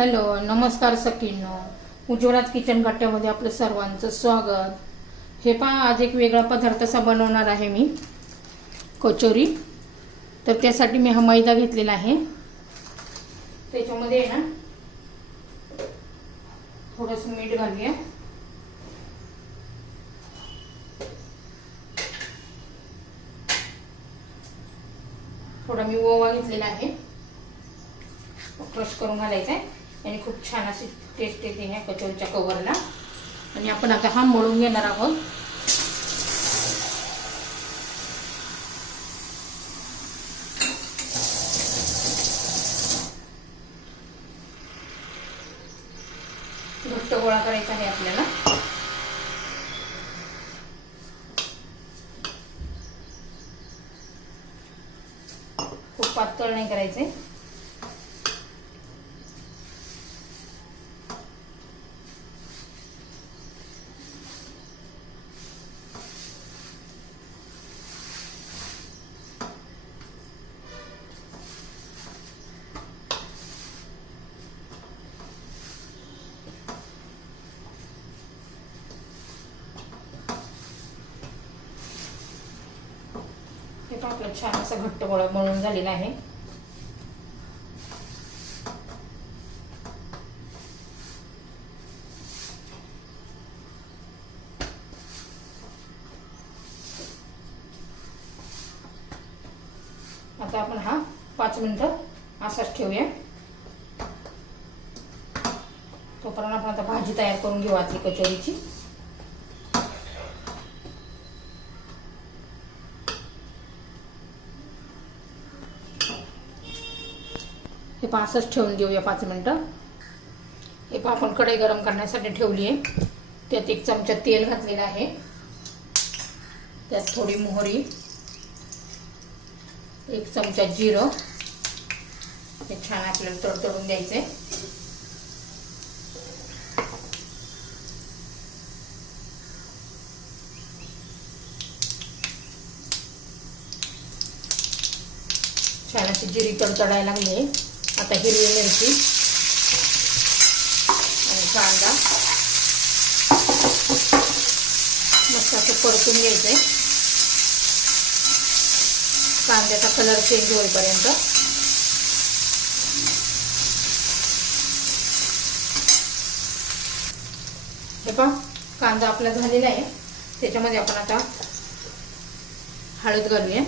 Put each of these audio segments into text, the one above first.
Hello नमस्कार सखींनो. उज्ज्वलाच kitchen गट्ट्यामध्ये आपलं सर्वांचं स्वागत. हे पहा आज एक वेगळा पदार्थ असा बनवणार आहे मी. कचोरी. तर त्यासाठी मी हा मैदा घेतलेला आहे. त्याच्यामध्ये आहे ना थोडंसं मीठ घालूया. थोडा मी ओवा घेतलेला आहे. क्रश करून घालायचा आहे. आणि खूप छान अशी टेस्ट येते ह्या कचोरीच्या कवरला आणि आपण आता हा मळून घेणार आहोत. घट्ट गोळा करायचा आहे आपल्याला. खूप पातळ नाही करायचे. पण आपलं छान असं घट्ट गोळा बनवून झालेला आहे. आता आपण हा पाच मिनटं असाच ठेवूया. तोपर्यंत आपण आता भाजी तयार करून घेऊ आतली कचोरीची. हे पहा असंच ठेवून देऊया पाच मिनटं. हे पहा आपण कढई गरम करण्यासाठी ठेवली आहे. त्यात एक चमचा तेल घातलेलं आहे. त्यात थोडी मोहरी. एक चमचा जिरं. हे छान आपल्याला तडतडून द्यायचं आहे छान अशी जिरी तडतडायला लागली आहे. आता हिरवी मिरची आणि कांदा. मस्त असं परतून घ्यायचं आहे कांद्याचा कलर चेंज होईपर्यंत. हे पहा कांदा आपला झालेला आहे. त्याच्यामध्ये आपण आता हळद घालूया.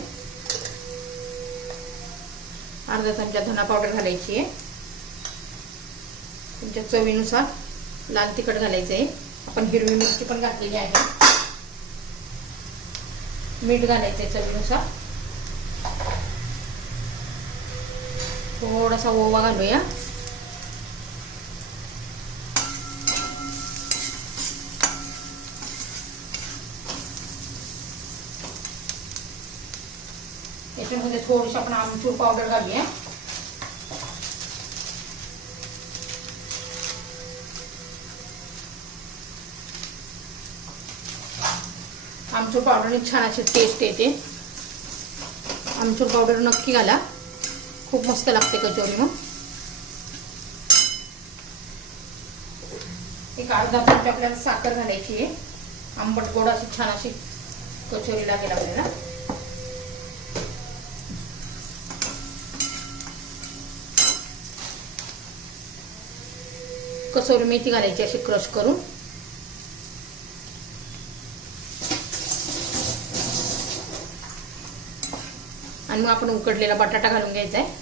अर्धा चमचा धना पावडर घालायची आहे. तुमच्या चवीनुसार लाल तिखट घालायचं आहे. आपण हिरवी मिरची पण घातलेली आहे. मीठ घालायचं आहे चवीनुसार. थोडासा ओवा घालूया. याच्यामध्ये थोडीशी आपण आमचूर पावडर घालूया आमचूर पावडरने छान अशी टेस्ट येते. आमचूर पावडर नक्की घाला. खूप मस्त लागते कचोरी मग एक अर्धा चमचा आपल्याला साखर घालायची आहे. आंबट गोड अशी छान अशी कचोरी लागेल आपल्याला. कसोरी मेथी घालायची अशी क्रश करून. आणि मग आपण उकडलेला बटाटा घालून घ्यायचा आहे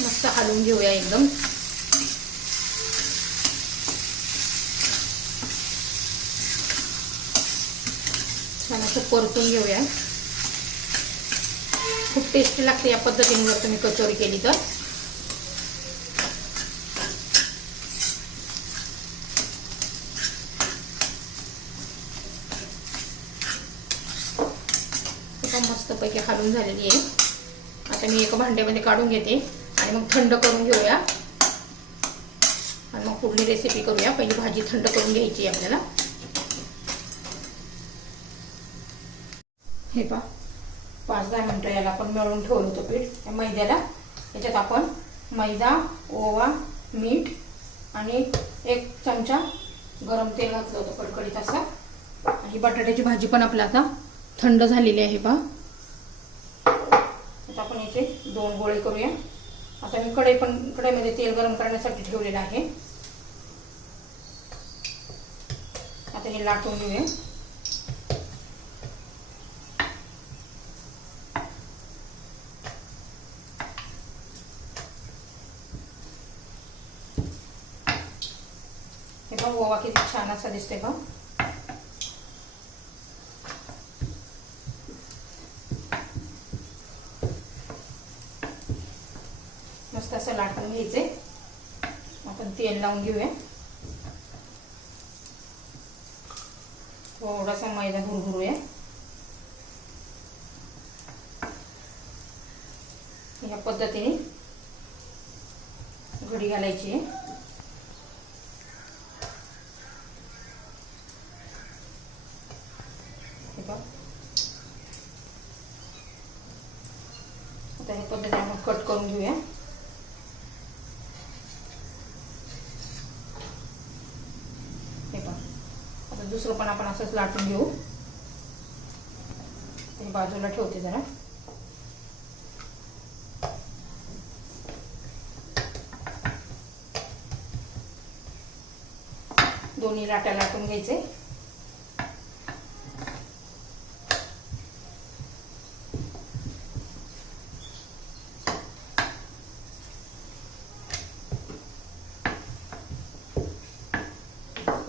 मस्त हलवून घेऊया एकदम छान असं परतून घेऊया. खूप टेस्टी लागते या पद्धतीने जर तुम्ही कचोरी केली तर. मस्तपैकी खालून झालेली आहे. आता मी एका भांड्यामध्ये काढून घेते आणि मग थंड करून घेऊया. आणि मग पुढली रेसिपी करूया. पहिली भाजी थंड करून घ्यायची आहे आपल्याला. हे पा पाच दहा मिनटं याला आपण मिळून ठेवलं होतं पीठ. या मैद्याला. याच्यात आपण मैदा ओवा मीठ आणि एक चमचा गरम तेल घातलं होतं कडकडीत असा. आणि बटाट्याची भाजी पण आपल्या आता थंड झालेली आहे पा आता आपण याचे दोन गोळे करूया. आता मी कढई पण कढईमध्ये तेल गरम करण्यासाठी ठेवलेलं आहे. आता हे लाटून घेऊया. बघा ओवा किती छान असा दिसते बघ. मस्त असं लाटून घ्यायचे आपण तेल लावून घेऊया. थोडासा मैदा भुरभुरूया. या पद्धतीने घडी घालायची आहे. बघ. आता हे पद्धतीने आपण कट करून घेऊया हे पण आता दुसरं पण आपण असंच लाटून घेऊ हे बाजूला ठेवते जरा दोन्ही लाट्या लाटून घ्यायचे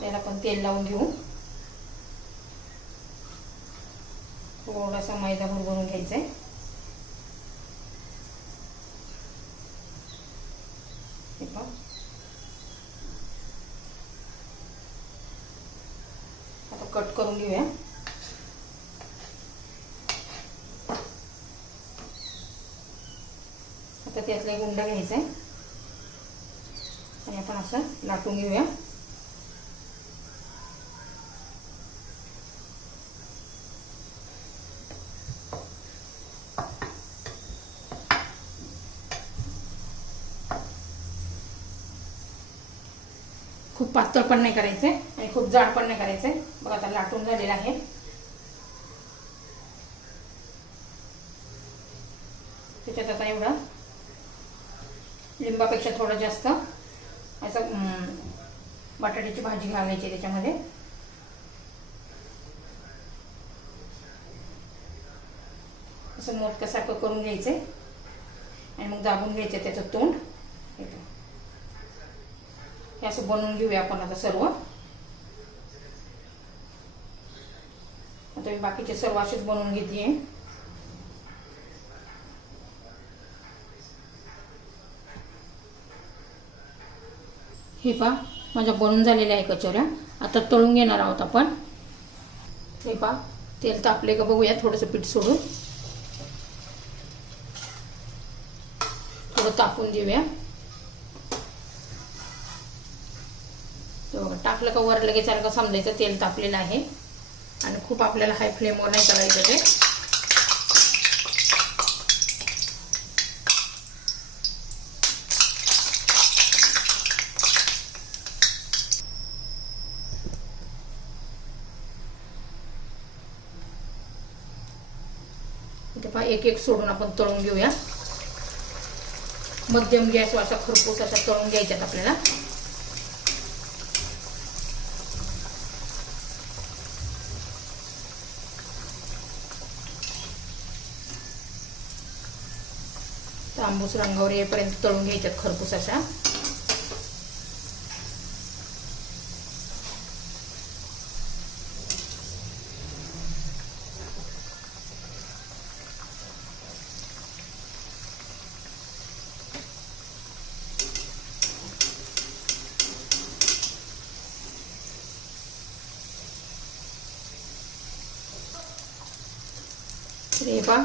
याला पण तेल लावून घेऊ. थोडासा मैदा भरभरून घ्यायचा आहे आता कट करून घेऊया. आता त्यातला एक गुंडा घ्यायचा आहे आणि आपण असं लाटून घेऊया. खूप पातळ पण नाही करायचं आहे आणि खूप जाड पण नाही करायचं. आहे बघा आता लाटून झालेलं आहे. त्याच्यात आता एवढं लिंबापेक्षा थोडं जास्त असं बटाट्याची भाजी घालायची त्याच्यामध्ये. असं मोठकसारखं करून घ्यायचंय आणि मग दाबून घ्यायचं त्याचं तोंड. येतं हे असं बनवून घेऊया आपण आता सर्व. आता मी बाकीचे सर्व असेच बनवून घेते हे पा माझ्या बनून झालेल्या आहे कचोऱ्या. आता तळून घेणार आहोत आपण. हे पा तेल तापले का बघूया थोडंसं पीठ सोडून. थोडं तापून देऊया टाकलं का वर लगेच आलं का समजायचं तेल तापलेलं आहे. आणि खूप आपल्याला हाय फ्लेमवर नाही करायचं ते. पहा एक एक सोडून आपण तळून घेऊया. मध्यम गॅस अशा खरपूस अशा तळून घ्यायच्यात आपल्याला. तांबूस रंगावर येईपर्यंत तळून घ्यायच्यात खरपूस अशा तर हे पहा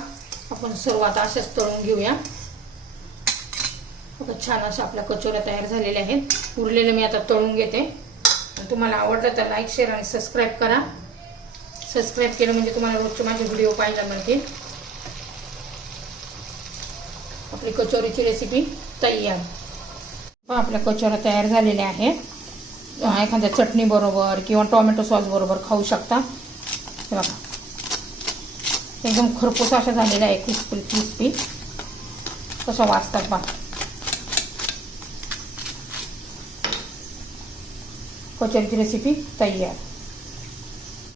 आपण सुरुवात अशाच तळून घेऊया बघा छान अशा आपल्या कचोऱ्या तयार झालेल्या आहेत. उरलेलं मी आता तळून घेते. तुम्हाला आवडलं तर लाईक शेअर आणि सबस्क्राईब करा. सबस्क्राईब केलं म्हणजे तुम्हाला रोजचे माझे व्हिडिओ पाहायला मिळतील. आपली कचोरीची रेसिपी तयार. पहा आपल्या कचोऱ्या तयार झालेल्या आहेत. एखाद्या चटणी बरोबर किंवा टोमॅटो सॉस बरोबर खाऊ शकता. बघा. एकदम खरपूस अशा झालेल्या आहे क्रिस्पी क्रिस्पी कशा वाजतात पहा कचोरीची रेसिपी तयार.